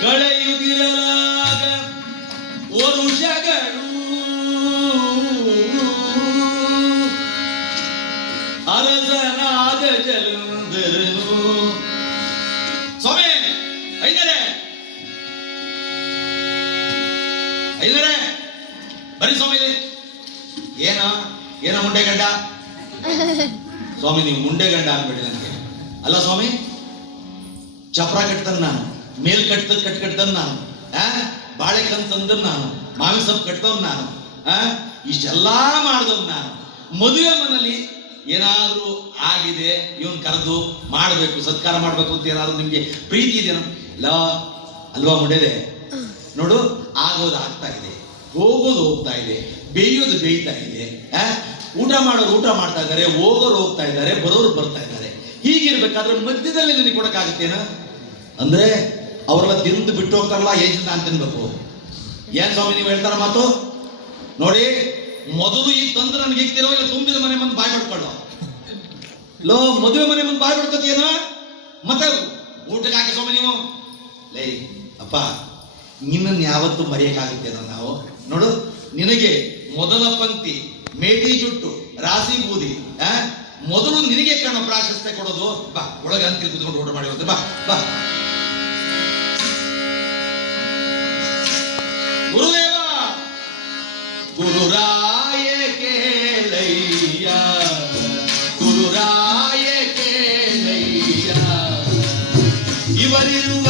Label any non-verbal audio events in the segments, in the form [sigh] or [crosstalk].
ಕಳೆಯುತ್ತಿರಲಾಗ ವರುಷಗಳು ಅರಸನಾದ ಜಲಂಧರನು. ಸ್ವಾಮಿ, ಐದರೆ. ಐದರೆ. ಬರೀ ಸ್ವಾಮಿ. ಏನ? ಏನ ಮುಂಡೆ ಗಂಡ? ಸ್ವಾಮಿ, ನೀವು ಮುಂಡೆ ಗಂಡ ಅನ್ಬೇಡಿ ನನಗೆ. ಅಲ್ಲ ಸ್ವಾಮಿ, ಚಪ್ರ ಕಟ್ತನ್ ನಾನು. ಮೇಲ್ ಕಟ್ತದ್ ಕಟ್ ಕಟ್ಟದ ನಾನು ಬಾಳೆ ತಂದನ್ ನಾನು. ಮಾವಿನ ಸೊಪ್ಪು ಕಟ್ತವ್ ನಾನು. ಆ? ಇಷ್ಟೆಲ್ಲಾ ಮಾಡಿದವ್ ನಾನು. ಮದುವೆ ಮನೇಲಿ ಏನಾದರೂ ಆಗಿದೆ, ಇವನ್ ಕರೆದು ಮಾಡಬೇಕು, ಸತ್ಕಾರ ಮಾಡಬೇಕು ಅಂತ ಏನಾದ್ರು ನಿಮ್ಗೆ ಪ್ರೀತಿ ಇದೆ ಇಲ್ಲ. ಅಲ್ವಾ ಮುಂಡೇದೆ ನೋಡು, ಆಗೋದು ಆಗ್ತಾ ಇದೆ. ಹೋಗೋದು ಹೋಗ್ತಾ ಇದೆ. ಬೇಯೋದು ಬೇಯ್ತಾ ಇದೆ? ಊಟ ಮಾಡೋರು ಊಟ ಮಾಡ್ತಾ ಇದ್ದಾರೆ, ಹೋಗೋರು ಹೋಗ್ತಾ ಇದ್ದಾರೆ, ಬರೋರು ಬರ್ತಾ ಇದ್ದಾರೆ. ಹೀಗಿರ್ಬೇಕಾದ್ರೆ ಮಧ್ಯದಲ್ಲಿ ನಿನಗೆ ಕೊಡಕ್ಕಾಗತ್ತೇನ? ಅಂದ್ರೆ ಅವರೆಲ್ಲ ತಿಂದು ಬಿಟ್ಟು ಹೋಗ್ತಾರಲ್ಲ, ಏನ್ ನಾನು ತಿನ್ಬೇಕು? ಏನ್ ಸ್ವಾಮಿ, ನೀವು ಹೇಳ್ತಾರ ಮಾತು? ನೋಡಿ ಮೊದಲು ಈ ತಂದು ನನಗೆ ಇಕ್ತಿರೋ ಇಲ್ಲ, ತುಂಬಿದ ಮನೆ ಮುಂದೆ ಬಾಯ್ ಬಿಡ್ಕೊಳ್ಳೋ ಲೋ, ಮದುವೆ ಮನೆ ಮುಂದೆ ಬಾಯ್ ಪಡ್ಕೊತೀಯನ ಮತ್ತೆ ಊಟಕ್ಕೆ ಹಾಕಿ ಸ್ವಾಮಿ ನೀವು. ಲೇ, ಅಪ್ಪ, ನಿನ್ನನ್ನು ಯಾವತ್ತು ಮರೆಯಕ್ಕಾಗುತ್ತೇನೋ ನಾವು. ನೋಡು, ನಿನಗೆ ಮೊದಲ ಪಂಕ್ತಿ, ಮೇಟಿ ಜುಟ್ಟು ರಾಸಿ ಬೂದಿ? ಮೊದಲು ನಿನಗೆ ಕಣ ಪ್ರಾಶಸ್ತ್ಯ ಕೊಡೋದು. ಬಾ, ಒಳಗೆ ಅಂತ ಕುತ್ಕೊಂಡು ಊಟ ಮಾಡಿ ಬಾ ಬಾ. గురుదేవా గురురాయ కేలయ్యా గురురాయ కేలయ్యా ఇవరిరువ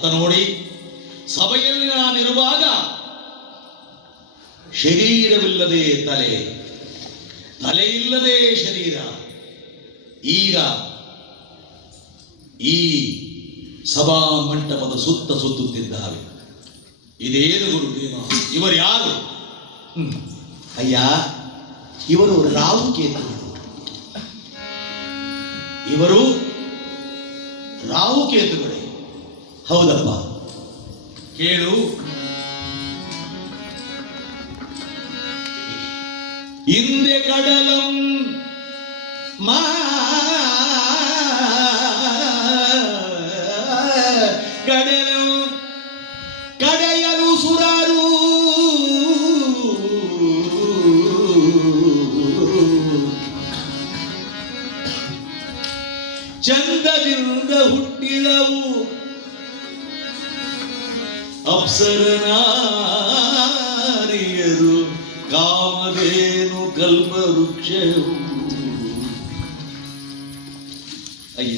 ಅತ್ತ ನೋಡಿ ಸಭೆಯಲ್ಲಿ ನಾನಿರುವಾಗ ಶರೀರವಿಲ್ಲದೆ ತಲೆ ತಲೆ ಇಲ್ಲದೆ ಶರೀರ. ಈಗ ಈ ಸಭಾ ಮಂಟಪದ ಸುತ್ತ ಸುತ್ತುತ್ತಿದ್ದಾರೆ. ಇದೇನು ಗುರುದೇವ? ಇವರು ಯಾರು. ಅಯ್ಯ ಇವರು ರಾವು ಕೇತುಗಳು. ಇವರು ರಾವು ಕೇತುಗಳೇ. ಹೌದಪ್ಪ. ಕೇಳು. ಹಿಂದೆ ಕಡಲಂ ಮಾ ಅಪ್ಸರನಾರಿಯರು ಕಾಮಧೇನು ಕಲ್ಪವೃಕ್ಷವು ಅಯ್ಯ,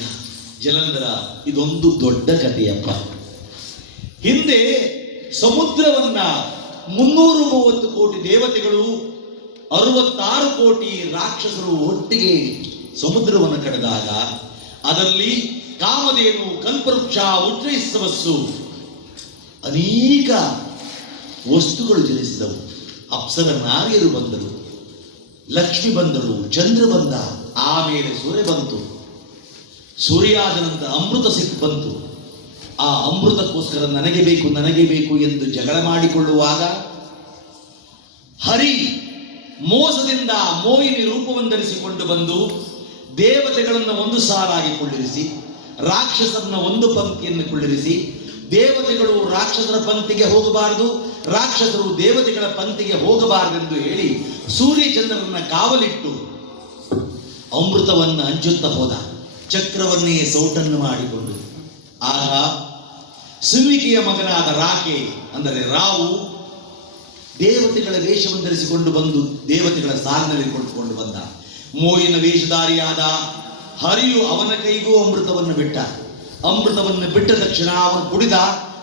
ಜಲಂಧರ, ಇದೊಂದು ದೊಡ್ಡ ಕಥೆಯಪ್ಪ. ಹಿಂದೆ ಸಮುದ್ರವನ್ನ ಮುನ್ನೂರು ಮೂವತ್ತು ಕೋಟಿ ದೇವತೆಗಳು, ಅರವತ್ತಾರು ಕೋಟಿ ರಾಕ್ಷಸರು ಒಟ್ಟಿಗೆ ಸಮುದ್ರವನ್ನು ಕಡೆದಾಗ, ಅದರಲ್ಲಿ ಕಾಮಧೇನು, ಕಲ್ಪವೃಕ್ಷ, ಉಜ್ಜಯಿಸವಸ್ಸು ಅನೇಕ ವಸ್ತುಗಳು ಜನಿಸಿದವು. ಅಪ್ಸರ ನಾರಿಯರು ಬಂದರು, ಲಕ್ಷ್ಮಿ ಬಂದರು, ಚಂದ್ರ ಬಂದ, ಆಮೇಲೆ ಸೂರ್ಯ ಬಂತು. ಸೂರ್ಯಾದ ನಂತರ ಅಮೃತ ಸಿಕ್ಕು ಬಂತು. ಆ ಅಮೃತಕ್ಕೋಸ್ಕರ ನನಗೆ ಬೇಕು ನನಗೆ ಬೇಕು ಎಂದು ಜಗಳ ಮಾಡಿಕೊಳ್ಳುವಾಗ ಹರಿ ಮೋಸದಿಂದ ಮೋಹಿನಿ ರೂಪವನ್ನು ಬಂದು ದೇವತೆಗಳನ್ನು ಒಂದು ಸಾಲಾಗಿ ಕುಳ್ಳಿರಿಸಿ, ರಾಕ್ಷಸರನ್ನ ಒಂದು ಪಂಕ್ತಿಯನ್ನು ಕುಳ್ಳಿರಿಸಿ ದೇವತೆಗಳು ರಾಕ್ಷಸರ ಪಂಕ್ತಿಗೆ ಹೋಗಬಾರದು, ರಾಕ್ಷಸರು ದೇವತೆಗಳ ಪಂಕ್ತಿಗೆ ಹೋಗಬಾರದೆಂದು ಹೇಳಿ ಸೂರ್ಯಚಂದ್ರನ ಕಾವಲಿಟ್ಟು ಅಮೃತವನ್ನು ಹಂಚುತ್ತಾ ಹೋದ. ಚಕ್ರವನ್ನೇ ಸೌಟನ್ನು ಮಾಡಿಕೊಂಡು. ಆಗ ಸುವಿಕೆಯ ಮಗನಾದ ರಾಕೆ, ಅಂದರೆ ರಾವು ದೇವತೆಗಳ ವೇಷವನ್ನು ಧರಿಸಿಕೊಂಡು ಬಂದು ದೇವತೆಗಳ ಸಾಲಿನಲ್ಲಿ ಕೊಂಡುಕೊಂಡು ಬಂದ. ಮೋಯಿನ ವೇಷಧಾರಿಯಾದ ಹರಿಯು ಅವನ ಕೈಗೂ ಅಮೃತವನ್ನು ಬಿಟ್ಟ. ಅಮೃತವನ್ನು ಬಿಟ್ಟ ತಕ್ಷಣ ಅವನು ಕುಡಿದ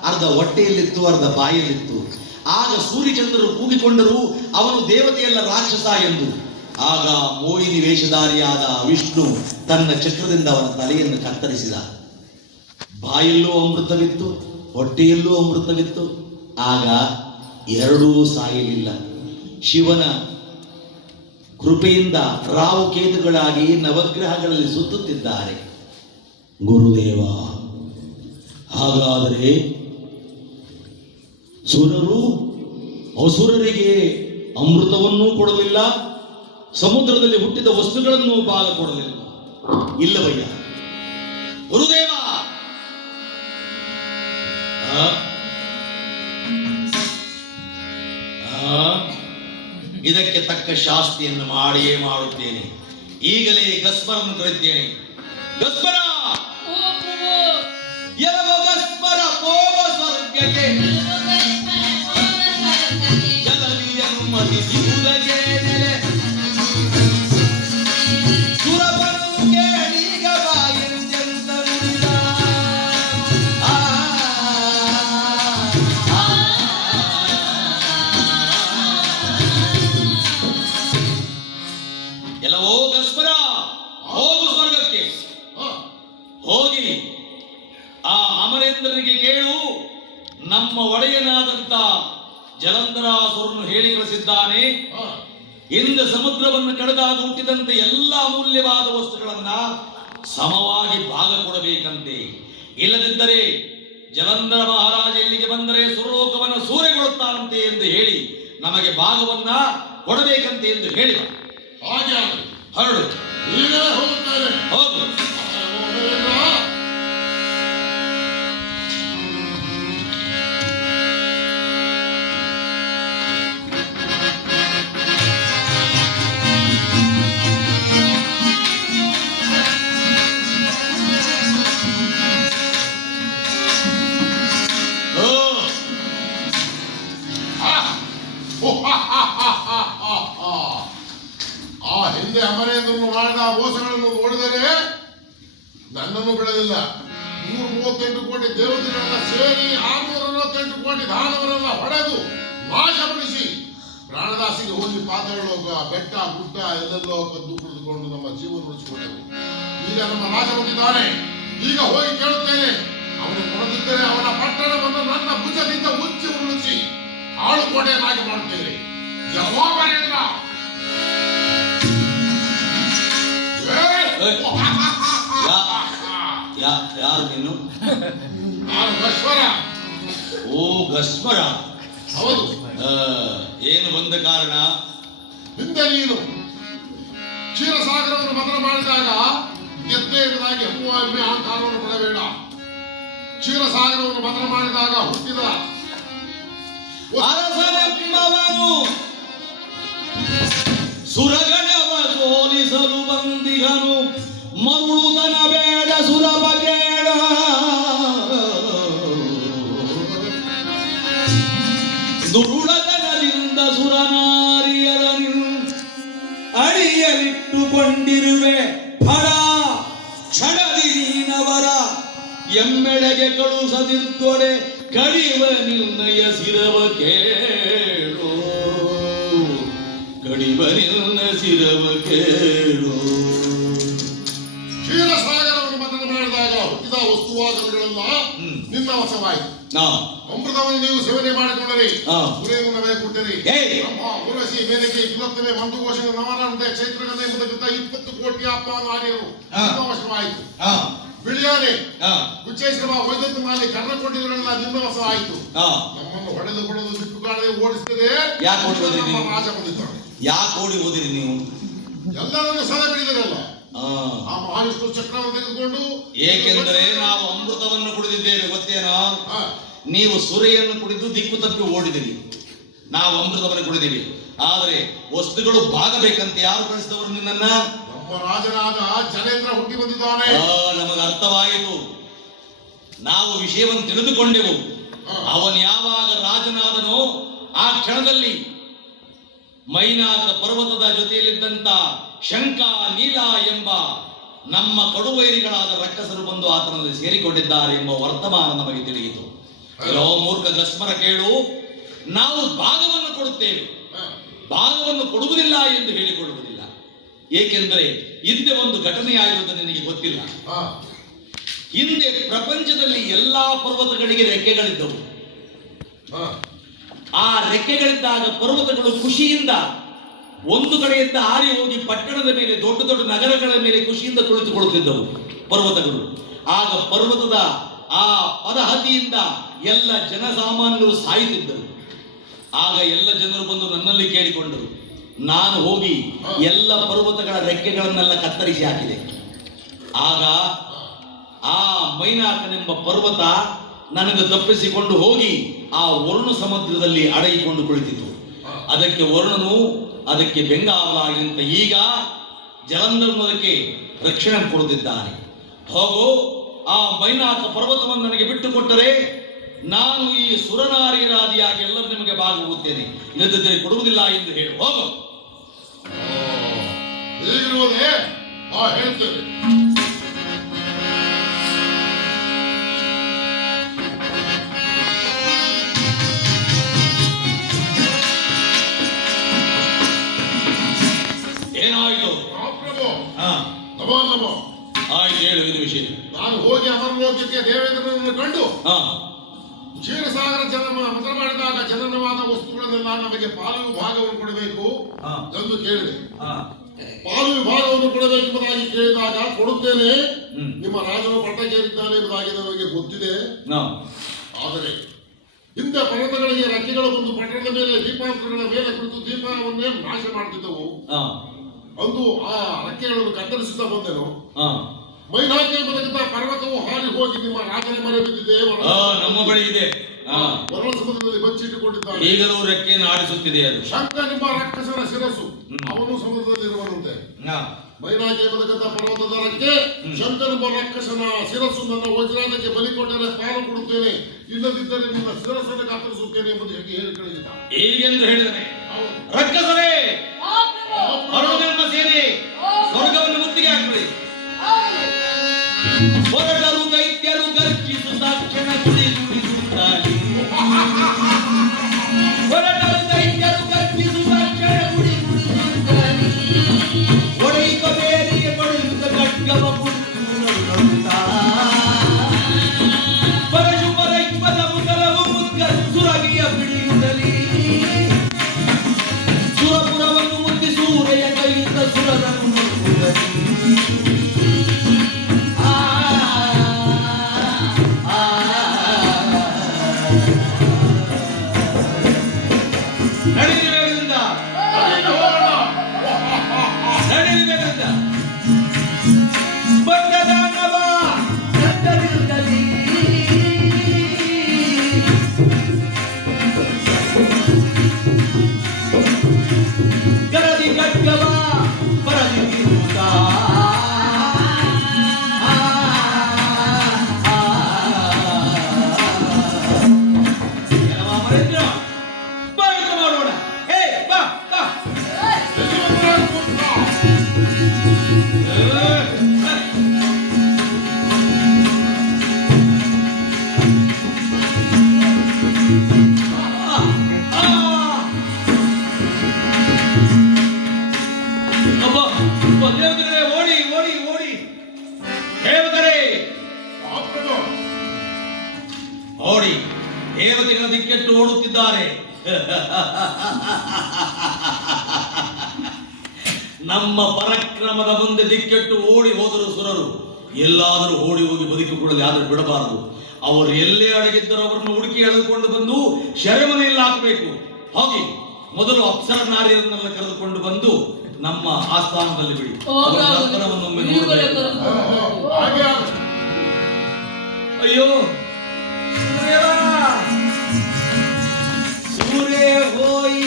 ಅರ್ಧ ಹೊಟ್ಟೆಯಲ್ಲಿತ್ತು, ಅರ್ಧ ಬಾಯಲ್ಲಿತ್ತು. ಆಗ ಸೂರ್ಯಚಂದ್ರರು ಕೂಗಿಕೊಂಡರು, ಅವನು ದೇವತೆಯಲ್ಲ ರಾಕ್ಷಸ ಎಂದು. ಆಗ ಮೋಹಿನಿ ವೇಷಧಾರಿಯಾದ ವಿಷ್ಣು ತನ್ನ ಚಕ್ರದಿಂದ ಅವನ ತಲೆಯನ್ನು ಕತ್ತರಿಸಿದ. ಬಾಯಲ್ಲೂ ಅಮೃತವಿತ್ತು, ಹೊಟ್ಟೆಯಲ್ಲೂ ಅಮೃತವಿತ್ತು. ಆಗ ಎರಡೂ ಸಾಯಲಿಲ್ಲ. ಶಿವನ ಕೃಪೆಯಿಂದ ರಾವು ಕೇತುಗಳಾಗಿ ನವಗ್ರಹಗಳಲ್ಲಿ ಸುತ್ತುತ್ತಿದ್ದಾರೆ. ಗುರುದೇವ. ಹಾಗಾದರೆ ಸುರರು ಅಸುರರಿಗೆ ಅಮೃತವನ್ನೂ ಕೊಡಲಿಲ್ಲ, ಸಮುದ್ರದಲ್ಲಿ ಹುಟ್ಟಿದ ವಸ್ತುಗಳನ್ನು ಭಾಗ ಕೊಡಲಿಲ್ಲ. ಇಲ್ಲವಯ್ಯ. ಗುರುದೇವ? ಇದಕ್ಕೆ ತಕ್ಕ ಶಾಸ್ತಿಯನ್ನು ಮಾಡಿಯೇ ಮಾಡುತ್ತೇನೆ. ಈಗಲೇ ಗಸ್ಪರನ್ನು ಕರೆಯುತ್ತೇನೆ. ಗಸ್ಮರ! que ಹುಟ್ಟಿದಂತೆ ಎಲ್ಲ ಅಮೂಲ್ಯವಾದ ವಸ್ತುಗಳನ್ನ ಸಮವಾಗಿ ಭಾಗ ಕೊಡಬೇಕಂತೆ. ಇಲ್ಲದಿದ್ದರೆ ಜಲಂಧರ ಮಹಾರಾಜ ಇಲ್ಲಿಗೆ ಬಂದರೆ ಸುರಲೋಕವನ್ನು ಸೂರೆಗೊಳ್ಳುತ್ತಾನಂತೆ ಎಂದು ಹೇಳಿ ನಮಗೆ ಭಾಗವನ್ನ ಕೊಡಬೇಕಂತೆ ಎಂದು ಹೇಳಿದ. ಹಾಗೆ. ಹರಡು. ಹೋಗ್ತಾರೆ ಹೋಗು. ಹೋಗಿ ಪಾತ್ರಗಳು ಬೆಟ್ಟ ಗುಡ್ಡ ಎಲ್ಲೆಲ್ಲೋ ಕದ್ದು ಕುಡಿದುಕೊಂಡು ನಮ್ಮ ಜೀವನ ಉಳಿಸಿಕೊಂಡರು ಈಗ ನಮ್ಮ ರಾಜ ಬಂದಿದ್ದಾನೆ. ಈಗ ಹೋಗಿ ಕೇಳುತ್ತೇನೆ ಅವನು ಕೊಡದಿದ್ದರೆ ಅವನ ಪಟ್ಟಣವನ್ನು ನನ್ನ ಭುಜದಿಂದ ಉಚ್ಚಿ ಉರುಳಿಸಿ ಆಳು ಕೋಟೆಯನ್ನಾಗಿ ಮಾಡುತ್ತೇನೆ. ಜವಾಬರೇಂದ್ರ ಯಾ ಯಾರು ನೀನು? ನಾನು ಗಸ್ವರ ಓ ಗಸ್ವರ ಹೌದು. ಏನು ಬಂದ ಕಾರಣ? ಹಿಂದೆ ನೀನು. ಕ್ಷೀರಸಾಗರವನ್ನು ಮತನ ಮಾಡಿದಾಗ ಹೂವಾಗಿ ಆ ಅಹಂಕಾರವನ್ನು ಕೊಡಬೇಡ. ಕ್ಷೀರಸಾಗರವನ್ನು ಮತನ ಮಾಡಿದಾಗ ಹುಟ್ಟಿದ ಸುರಗಣವ ಸೋಲಿಸಲು ಬಂದಿಗನು ಮರುಳುತನ ಬೇಡ ಸುರಭ ಅಡಿಯಲಿಟ್ಟುಕೊಂಡಿರುವೆ ಫಲ ಕ್ಷಣದಿ ನೀನವರ ಎಮ್ಮೆಳೆಗೆ ಕಳುಸದಿರ್ದೊಡೆ ಕಡಿವ ನಿರ್ಣಯ ಸಿರವ ಕೇಳು. ಕಡಿವ ನಿರ್ಣಯ ಸಿರವ ಕೇಳು. ಕ್ಷೀರಸಾಗರವನ್ನು ಮತನ ಮಾಡಿದಾಗ ಹುಟ್ಟಿದ ವಸ್ತುವಾಗಲುಗಳೆಲ್ಲ ನಾ ಅಮೃತವನ್ನು ನೀವು ಸೇವನೆ ಮಾಡಿಕೊಂಡರೆ. ಸುರೇಂದ್ರನವೇ ಕೊಟ್ಟರೆ ಏಯ್! ಮೇಲಕ್ಕೆ ಇಪ್ಪತ್ತನೇ ಒಂದು ಮಂದುಘೋಷಣ ನವನಂತೆ ಕ್ಷೇತ್ರಗಂಧ ಎಂಬುದಕ್ಕಿಂತ ಇಪ್ಪತ್ತು ಕೋಟಿ ಅಪ್ಪ ನಾರಿಯರು ಹಾ ಬಿಳಿಯಾನೆ ಹಾ ಗುಚ್ಚೇಶ್ವರ ವೈದ್ಯಂತ ಮಾಡಿ ಕರ್ಣ ಕೊಟ್ಟಿದ್ರಲ್ಲ ನಿಮ್ಮ ವಶವಾಯಿತು ಹಾ ನಮ್ಮನ್ನು ಹೊಡೆದು ಹೊಡೆದು ಕಾಣದೆ ಓಡಿಸ್ತದೆ ಯಾಕೆ ಓಡಿ ಹೋದ್ರಿ ನೀವು? ಯಾಕೆ ಓಡಿ ಹೋದಿರಿ ನೀವು? ಎಲ್ಲರನ್ನು ಸಲ ಬಿಡಿದರಲ್ಲ ಆ ಆ ಮಹಾವಿಷ್ಣು ಚಕ್ರವನ್ನು ತೆಗೆದುಕೊಂಡು ಏಕೆಂದರೆ ನಾವು ಅಮೃತವನ್ನು ಕುಡಿದಿದ್ದೇವೆ ಗೊತ್ತೇನೋ. ನೀವು ಸುರೆಯನ್ನು ಕುಡಿದು ದಿಕ್ಕು ತಪ್ಪಿ ಓಡಿದಿರಿ. ನಾವು ಅಮೃತವನ್ನು ಕುಡಿದಿವಿ. ಆದರೆ ವಸ್ತುಗಳು ಬಾಗಬೇಕಂತ ಯಾರು ಕಳಿಸಿದವರು ನಿನ್ನನ್ನ? ನಮ್ಮ ರಾಜನಾದ ಜನೇಂದ್ರ ಹುಟ್ಟಿ ಬಂದಿದ್ದಾನೆ. ನಮಗೆ ಅರ್ಥವಾಯಿತು. ನಾವು ವಿಷಯವನ್ನು ತಿಳಿದುಕೊಂಡೆವು. ಅವನು ಯಾವಾಗ ರಾಜನಾದನೋ ಆ ಕ್ಷಣದಲ್ಲಿ ಮೈನಾಕ ಪರ್ವತದ ಜೊತೆಯಲ್ಲಿದ್ದಂತ ಶಂಕ ನೀಲ ಎಂಬ ನಮ್ಮ ಕಡುವೈರಿಗಳಾದ ರಕ್ಕಸರು ಬಂದು ಆತನಲ್ಲಿ ಸೇರಿಕೊಂಡಿದ್ದಾರೆ ಎಂಬ ವರ್ತಮಾನ ನಮಗೆ ತಿಳಿಯಿತು. ಕೆಲವು ಮೂರ್ಖ ಗಸ್ಮರ ಕೇಳು ನಾವು ಭಾಗವನ್ನು ಕೊಡುತ್ತೇವೆ. ಭಾಗವನ್ನು ಕೊಡುವುದಿಲ್ಲ ಎಂದು ಹೇಳಿಕೊಳ್ಳುವುದಿಲ್ಲ. ಏಕೆಂದರೆ ಹಿಂದೆ ಒಂದು ಘಟನೆ ಆಗಿರುವುದು ನಿನಗೆ ಗೊತ್ತಿಲ್ಲ. ಹಿಂದೆ ಪ್ರಪಂಚದಲ್ಲಿ ಎಲ್ಲಾ ಪರ್ವತಗಳಿಗೆ ರೆಕ್ಕೆಗಳಿದ್ದವು. ಆ ರೆಕ್ಕೆಗಳಿದ್ದಾಗ ಪರ್ವತಗಳು ಖುಷಿಯಿಂದ ಒಂದು ಕಡೆಯಿಂದ ಹಾರಿ ಹೋಗಿ ಪಟ್ಟಣದ ಮೇಲೆ, ದೊಡ್ಡ ದೊಡ್ಡ ನಗರಗಳ ಮೇಲೆ ಖುಷಿಯಿಂದ ಕುಳಿತುಕೊಳ್ಳುತ್ತಿದ್ದವು ಪರ್ವತಗಳು. ಆಗ ಪರ್ವತದ ಆ ಪದಹತಿಯಿಂದ ಎಲ್ಲ ಜನಸಾಮಾನ್ಯರು ಸಾಯುತ್ತಿದ್ದರು. ಆಗ ಎಲ್ಲ ಜನರು ಬಂದು ನನ್ನಲ್ಲಿ ಕೇಳಿಕೊಂಡರು, ನಾನು ಹೋಗಿ ಎಲ್ಲ ಪರ್ವತಗಳ ರೆಕ್ಕೆಗಳನ್ನೆಲ್ಲ ಕತ್ತರಿಸಿ ಹಾಕಿದೆ. ಆಗ ಆ ಮೈನಾಕನೆಂಬ ಪರ್ವತ ನನಗೆ ತಪ್ಪಿಸಿಕೊಂಡು ಹೋಗಿ ಆ ವರುಣ ಸಮುದ್ರದಲ್ಲಿ ಅಡಗಿಕೊಂಡು ಕುಳಿತಿತು ಅದಕ್ಕೆ ವರುಣನು ಅದಕ್ಕೆ ಬೆಂಗಾವಲಾಗಿಂತ ಈಗ ಜಲಂಧರನು ಅದಕ್ಕೆ ರಕ್ಷಣೆ ಕೊಡುತ್ತಿದ್ದಾನೆ ಹೋಗೋ, ಆ ಮೈನಾಥ ಪರ್ವತವನ್ನು ನನಗೆ ಬಿಟ್ಟು ಕೊಟ್ಟರೆ ನಾನು ಈ ಸುರನಾರಿಯರಾದಿಯಾಗಿ ಎಲ್ಲರೂ ನಿಮಗೆ ಬಾಗುತ್ತೇನೆ ಇಲ್ಲದಿದ್ದರೆ ಕೊಡುವುದಿಲ್ಲ ಎಂದು ಹೇಳು. ಹೋಗು. ಅಮರಲೋಕಕ್ಕೆ ದೇವೇಂದ್ರನನ್ನು ಕಂಡು ಕ್ಷೀರಸಾಗರ ಜನನ ಮಂತ್ರ ಮಾಡಿದಾಗ ಜನನವಾದ ವಸ್ತುಗಳನ್ನೆಲ್ಲ ನಮಗೆ ಪಾಲು ವಿಭಾಗವನ್ನು ಕೊಡಬೇಕು ಎಂದು ಕೇಳಿದೆ. ಪಾಲು ವಿಭಾಗವನ್ನು ಕೊಡಬೇಕೆಂಬುದಾಗಿ ಕೇಳಿದಾಗ ಕೊಡುತ್ತೇನೆ. ನಿಮ್ಮ ರಾಜನು ಪಟ್ಟಕ್ಕೇರಿದ್ದಾನೆ ಎಂಬುದಾಗಿ ನಮಗೆ ಗೊತ್ತಿದೆ. ಆದರೆ ಹಿಂದೆ ಪರ್ವತಗಳಿಗೆ ರೆಕ್ಕೆಗಳು ಒಂದು ಪಟ್ಟಣದ ಮೇಲೆ ದೀಪಾಂತರಗಳ ಮೇಲೆ ಕುರಿತು ದೀಪವನ್ನೇ ನಾಶ ಮಾಡುತ್ತಿದ್ದವು. ಅಂದು ಆ ರಕ್ಕೆಗಳನ್ನು ಕತ್ತರಿಸುತ್ತಾ ಬಂದೆನು. ಮೈನಾಕೆ ಎಂಬುದಕ್ಕಿಂತ ಪರ್ವತವು ಹಾರಿ ಹೋಗಿ ನಿಮ್ಮ ರಾಜನ ಮನೆ ಬಿದ್ದಿದೆ. ನಮ್ಮ ಬಳಿ ಇದೆ. ಹಾ ವರಣ ಸಮುದ್ರದಲ್ಲಿ ಬಚ್ಚಿಟ್ಟುಕೊಂಡಿದ್ದಾನೆ ಈಗಲೂ ರೆಕ್ಕೆಯನ್ನು ಆಡಿಸುತ್ತಿದೆ ಅದು. ಶಂಕ ನಿಮ್ಮ ರಾಕ್ಷಸನ ಶಿರಸು ಅವನು ಸಮುದ್ರದಲ್ಲಿ ಇರುವನಂತೆ ಮೈನಾಕೆ ಎಂಬತಕ್ಕಂಥ ಪರ್ವತದ ರೆಕ್ಕೆ ಶಂಕನೆಂಬ ರಾಕ್ಷಸನ ಶಿರಸ್ಸು ನನ್ನ ವಜ್ರಾದಕ್ಕೆ ಬಲಿ ಕೊಟ್ಟರೆ ಪಾಲು ಕೊಡುತ್ತೇನೆ. ಇಲ್ಲದಿದ್ದರೆ ನಿನ್ನ ಶಿರಸ್ಸನ್ನು ಕಾತರಿಸುತ್ತೇನೆ ಎಂಬುದು ಹೇಗೆ ಹೇಳಿ ಕಳಿಸಿದ ಹೀಗೆಂದು ಹೇಳಿದರೆ. ರಕ್ಕಸರೇ ಅರುಣನೆಂಬ ಸೇನೆ ಸ್ವರ್ಗವನ್ನು ಮುತ್ತಿಗೆ ಹಾಕಲಿ [laughs] ಹೊರಟರು ದೈತ್ಯರು ಗರ್ಜಿಸುತ್ತಾ ಕ್ಷಣ ಗುಡಿ ಗುಡಿಸುತ್ತಾರೆ ದೇವತೆಗಳ ದಿಕ್ಕೆಟ್ಟು ಓಡುತ್ತಿದ್ದಾರೆ ನಮ್ಮ ಪರಕ್ರಮದ ಮುಂದೆ ದಿಕ್ಕೆಟ್ಟು ಓಡಿ ಹೋದರು ಸುರರು. ಎಲ್ಲಾದರೂ ಓಡಿ ಹೋಗಿ ಬದುಕಿಕೊಳ್ಳಲು ಆದರೂ ಬಿಡಬಾರದು. ಅವರು ಎಲ್ಲೇ ಅಡಗಿದ್ದರೂ ಅವರನ್ನು ಹುಡುಕಿ ಎಳೆದುಕೊಂಡು ಬಂದು ಶರಮನೆಯಲ್ಲಿ ಹಾಕಬೇಕು. ಹೋಗಿ ಮೊದಲು ಅಪ್ಸರ ನಾರಿಯರನ್ನೆಲ್ಲ ಕರೆದುಕೊಂಡು ಬಂದು ನಮ್ಮ ಆಸ್ಥಾನದಲ್ಲಿ ಬಿಡಿ. ಅಯ್ಯೋ erro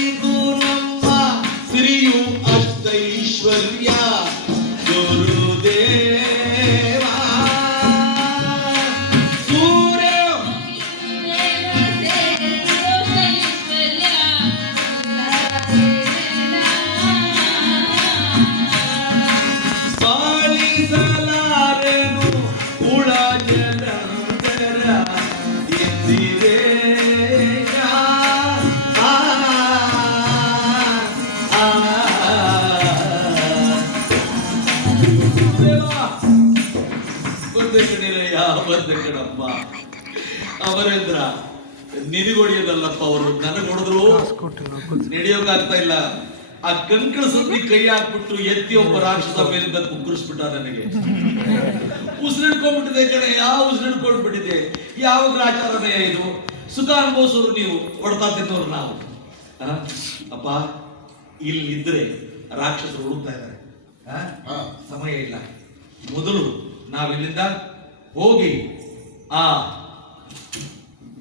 ಅಮರೇಂದ್ರ ನಿನಗೊಡಿಯೋದಲ್ಲಪ್ಪ ಅವರು. ನನಗೆ ಹೊಡೆದ್ರು. ನಡೆಯೋಕ್ಕಾಗ್ತಾ ಇಲ್ಲ. ಆ ಕಂಕಣ ಸುದ್ದಿ ಕೈ ಹಾಕ್ಬಿಟ್ಟು ಎತ್ತಿ ಒಬ್ಬ ರಾಕ್ಷಸ ಬಂದು ಕುಕ್ಕರಿಸ್ಬಿಟ್ಟ ನನಗೆ. ಉಸಿರಿಡ್ಕೊಂಡ್ಬಿಟ್ಟಿದೆ ಕಣೆ. ಯಾವ ಉಸಿರಿಡ್ಕೊಂಡ್ಬಿಟ್ಟಿದೆ ಯಾವ ಗ್ರಾಚಾರನೇ ಇದು? ಸುಖ ಅನುಭವಿಸೋರು ನೀವು ಹೊಡ್ತಾ ತಿನ್ನೋರು ನಾವು? ಅಪ್ಪ ಇಲ್ಲಿದ್ರೆ ರಾಕ್ಷಸರು ಹುಡುಕ್ತಾ ಇದ್ದಾರೆ? ಸಮಯ ಇಲ್ಲ. ಮೊದಲು ನಾವಿಲ್ಲಿಂದ ಹೋಗಿ ಆ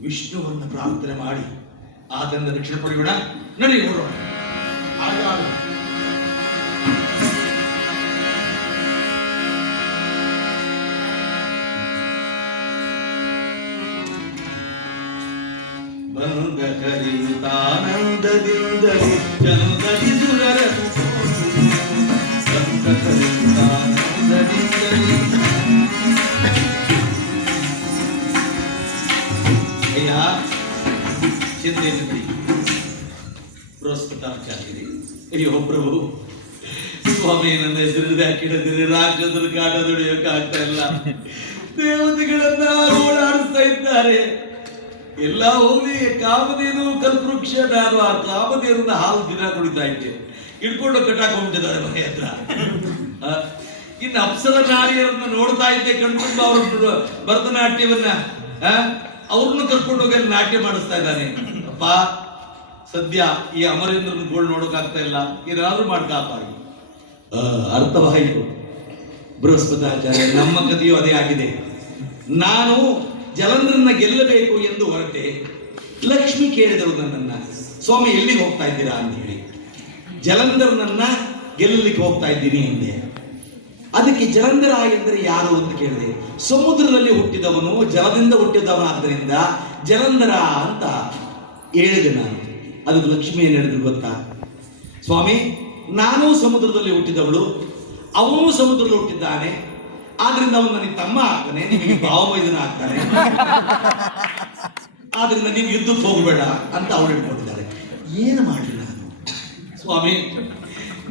ವಿಷ್ಣುವನ್ನು ಪ್ರಾರ್ಥನೆ ಮಾಡಿ. ಆತನ ರಕ್ಷಣೆ ಪಡೆಯೋಣ. ನಡಿ ನೋಡೋಣ ಪ್ರಸ್ತುತಾಚಾರ್ಯರಿ ಅಯ್ಯೋ ಪ್ರಭು ಸ್ವಾಮಿ, ನನ್ನ ಹೆಸರು ಹಾಕಿಡದಿರಿ ರಾಜ್ಯದಲ್ಲಿ ಕಾಟ ಆಗ್ತಾ ಇಲ್ಲ. ದೇವತೆಗಳನ್ನ ಓಡಾಡಿಸ್ತಾ ಇದ್ದಾರೆ. ಎಲ್ಲ ಹೋಗಿ ಕಾಮಧೇನು ಕಲ್ಪವೃಕ್ಷ ನಾನು ಆ ಹಾಲು ದಿನ ಕುಡಿತಾ ಇದ್ದೆ. ಇಟ್ಕೊಂಡು ಕಟ್ಟಾಕ್ ಹೋಗ್ಬಿಟ್ಟಿದ್ದಾರೆ ಮನೆ ಹತ್ರ. ಇನ್ನು ಅಪ್ಸರ ನಾರಿಯರನ್ನ ನೋಡ್ತಾ ಇದ್ದೆ. ಕಣ್ಕೊಂಡು ಅವ್ರ ಭರತನಾಟ್ಯವನ್ನ. ಅವ್ರನ್ನ ಕರ್ಕೊಂಡು ಹೋಗಿ ನಾಟ್ಯ ಮಾಡಿಸ್ತಾ ಇದ್ದಾನೆ. ಅಪ್ಪ ಸದ್ಯ ಈ ಅಮರೇಂದ್ರನ ಗೋಳ್ ನೋಡೋಕ್ಕಾಗ್ತಾ ಇಲ್ಲ. ಏನಾದ್ರೂ ಮಾಡಿ ಕಾಪಾಡಿ ಆ, ಅರ್ಥವಾಯಿತು ಬೃಹಸ್ಪತಾಚಾರ್ಯ ನಮ್ಮ ಕಥೆಯು ಅದೇ ಆಗಿದೆ. ನಾನು ಜಲಂಧರನ್ನ ಗೆಲ್ಲಬೇಕು ಎಂದು ಹೊರಟೆ. ಲಕ್ಷ್ಮಿ ಕೇಳಿದರು ನನ್ನನ್ನ ಸ್ವಾಮಿ ಎಲ್ಲಿಗೆ ಹೋಗ್ತಾ ಇದ್ದೀರಾ? ಅಂತ ಹೇಳಿ. ಜಲಂಧರ್ನನ್ನ ಗೆಲ್ಲಲಿಕ್ಕೆ ಹೋಗ್ತಾ ಇದ್ದೀನಿ ಎಂದೆ. ಅದಕ್ಕೆ ಜಲಂಧರ ಎಂದರೆ ಯಾರು ಅಂತ ಕೇಳಿದೆ. ಸಮುದ್ರದಲ್ಲಿ ಹುಟ್ಟಿದವನು ಜಲದಿಂದ ಹುಟ್ಟಿದವನಾದ್ದರಿಂದ ಜಲಂಧರ ಅಂತ ಹೇಳಿದೆ ನಾನು ಅದಕ್ಕೆ ಲಕ್ಷ್ಮಿ ಏನು ಹೇಳಿದ್ರು ಗೊತ್ತಾ? ಸ್ವಾಮಿ, ನಾನು ಸಮುದ್ರದಲ್ಲಿ ಹುಟ್ಟಿದವಳು, ಅವನು ಸಮುದ್ರದಲ್ಲಿ ಹುಟ್ಟಿದ್ದಾನೆ, ಆದ್ರಿಂದ ಅವನು ನನಗೆ ತಮ್ಮ ಆಗ್ತಾನೆ, ನಿಮಗೆ ಭಾವಮೈದನ ಆಗ್ತಾನೆ. ಆದ್ರಿಂದ ನೀವು ಯುದ್ಧಕ್ಕೆ ಹೋಗಬೇಡ ಅಂತ ಅವಳು ಹೇಳ್ಕೊಂಡಿದ್ದಾರೆ ಏನು ಮಾಡಲಿ ನಾನು ಸ್ವಾಮಿ,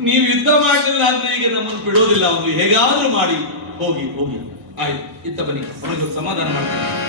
ನೀವು ಯುದ್ಧ ಮಾಡಲಿಲ್ಲ ಅಂದ್ರೆ ಈಗ ನಮ್ಮನ್ನು ಬಿಡೋದಿಲ್ಲ, ಅವನು ಹೇಗಾದ್ರೂ ಮಾಡಿ, ಹೋಗಿ ಹೋಗಿ. ಆಯ್ತು, ಇತ್ತ ಬನ್ನಿ. ಅವನಿಗೆ ಸಮಾಧಾನ ಮಾಡ್ತೀನಿ.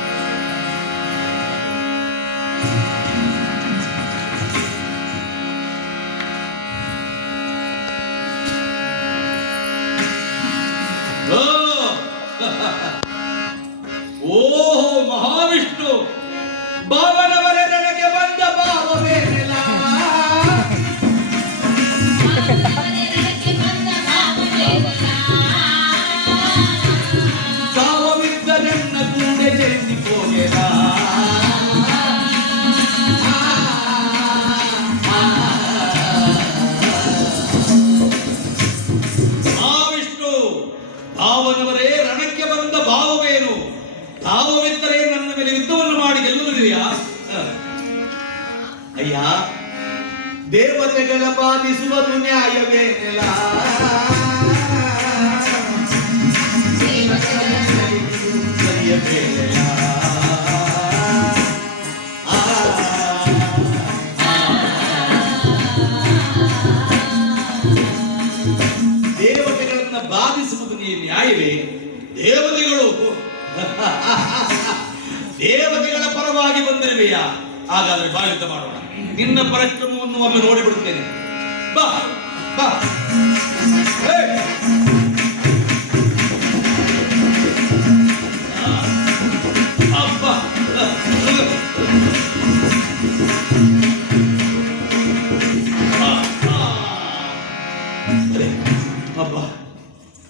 ಬಾ ಯುದ್ಧ ಮಾಡೋಣ. ನಿನ್ನ ಪರಾಕ್ರಮವನ್ನು ಒಮ್ಮೆ ನೋಡಿಬಿಡುತ್ತೇನೆ. ಬಾ ಬಾ.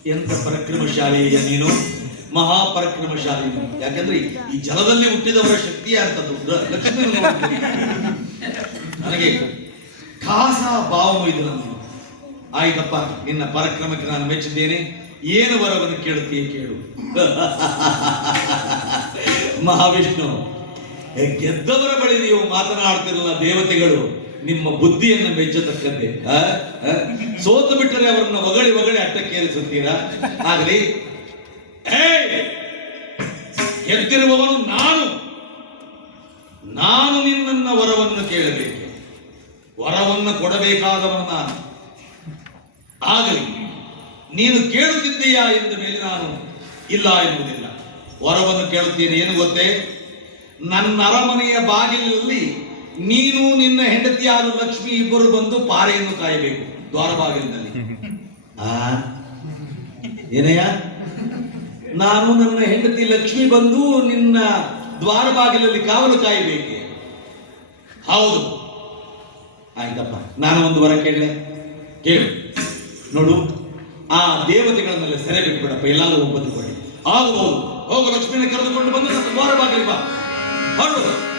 ಎಂತ ಪರಾಕ್ರಮಶಾಲಿಯ ನೀನು? ಮಹಾಪರಾಕ್ರಮಶಾಲಿ. ಯಾಕಂದ್ರೆ ಈ- ಜಲದಲ್ಲಿ ಹುಟ್ಟಿದವರ ಶಕ್ತಿಯ ಅಂತದ್ದು. ನನಗೆ ಖಾಸ ಭಾವ ಇದು ನನ್ನ ಆಯ್ತಪ್ಪ, ನಿನ್ನ ಪರಾಕ್ರಮಕ್ಕೆ ನಾನು ಮೆಚ್ಚಿದ್ದೇನೆ ಏನು ವರವನ್ನು ಕೇಳುತ್ತೀಯ ಕೇಳು ಮಹಾವಿಷ್ಣು ಗೆದ್ದವರ ಬಳಿ ನೀವು ಮಾತನಾಡ್ತಿರಲ್ಲ ದೇವತೆಗಳು, ನಿಮ್ಮ ಬುದ್ಧಿಯನ್ನು ಮೆಚ್ಚತಕ್ಕಂತೆ? ಸೋತು ಬಿಟ್ಟರೆ ಅವರನ್ನ ಒಗಳಿ ಒಗಳಿ ಅಟ್ಟಕ್ಕೇರಿಸುತ್ತೀರಾ ಆಗಲಿ ಗೆದ್ದಿರುವವನು ನಾನು. ನಾನು ನಿನ್ನ ವರವನ್ನು ಕೇಳಬೇಕು. ವರವನ್ನು ಕೊಡಬೇಕಾದವನು ನಾನು. ಆಗಲಿ ನೀನು ಕೇಳುತ್ತಿದ್ದೀಯಾ ಎಂದ ಮೇಲೆ ನಾನು ಇಲ್ಲ ಎಂಬುದಿಲ್ಲ ವರವನ್ನು ಕೇಳುತ್ತೇನೆ ಏನು ಗೊತ್ತೇ ನನ್ನ ಅರಮನೆಯ ಬಾಗಿಲಲ್ಲಿ ನೀನು ನಿನ್ನ ಹೆಂಡತಿಯಾದ ಲಕ್ಷ್ಮಿ ಇಬ್ಬರು ಬಂದು ಪಾರೆಯನ್ನು ಕಾಯಬೇಕು. ದ್ವಾರಬಾಗಿಲಿನಲ್ಲಿ. ಆ? ಏನಯ್ಯ? ನಾನು ನನ್ನ ಹೆಂಡತಿ ಲಕ್ಷ್ಮಿ ಬಂದು ನಿನ್ನ ದ್ವಾರಬಾಗಿಲಲ್ಲಿ ಕಾವಲು ಕಾಯಬೇಕೆ? ಹೌದು. ಆಯ್ತಪ್ಪ. ನಾನು ಒಂದು ವರ ಕೇಳಿದೆ. ಕೇಳು. ನೋಡು, ಆ ದೇವತೆಗಳನ್ನೆಲ್ಲ ಸೆರೆ ಬಿಟ್ಬಿಡಪ್ಪ. ಎಲ್ಲಾದ್ರೂ ಒಬ್ಬತ್ತು ಬಂದುಕೊಳ್ಳಿ ಹೋಗು ಲಕ್ಷ್ಮಿಯನ್ನು ಕರೆದುಕೊಂಡು ಬಂದು ನನ್ನ ದ್ವಾರ ಬಾಗಿಲು ಬಾ. ಹೊರಡು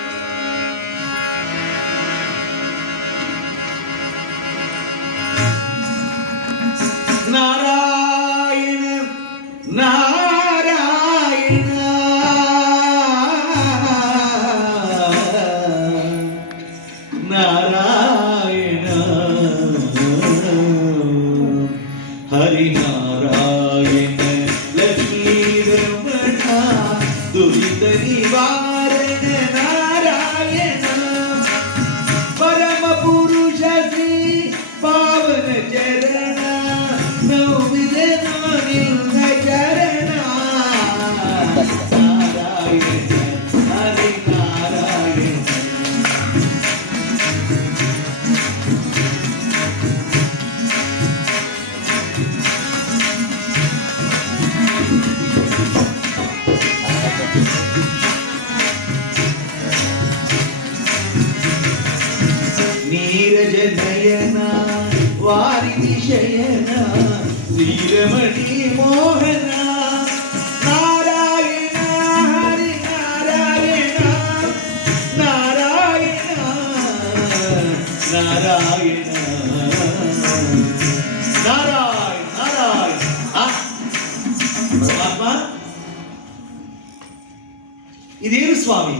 ಇದೇನು ಸ್ವಾಮಿ?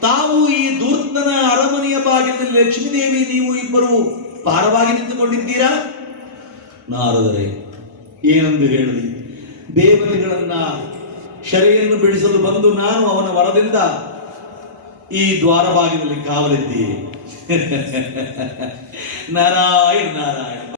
ತಾವು ಈ ದೂರ್ತನ ಅರಮನೆಯ ಬಾಗಿಲಲ್ಲಿ ಲಕ್ಷ್ಮೀದೇವಿ ನೀವು ಇಬ್ಬರು ಪಾರವಾಗಿ ನಿಂತುಕೊಂಡಿದ್ದೀರಾ? ನಾರದರೆ ಏನೆಂದು ಹೇಳಿದೆ? ದೇವತೆಗಳನ್ನ ಶರೆಯನ್ನು ಬಿಡಿಸಲು ಬಂದು ನಾನು ಅವನ ವರದಿಂದ ಈ ದ್ವಾರಭಾಗದಲ್ಲಿ ಕಾವಲಿದ್ದೀರಿ [laughs] ನಾರಾಯಣ ನಾರಾಯಣ.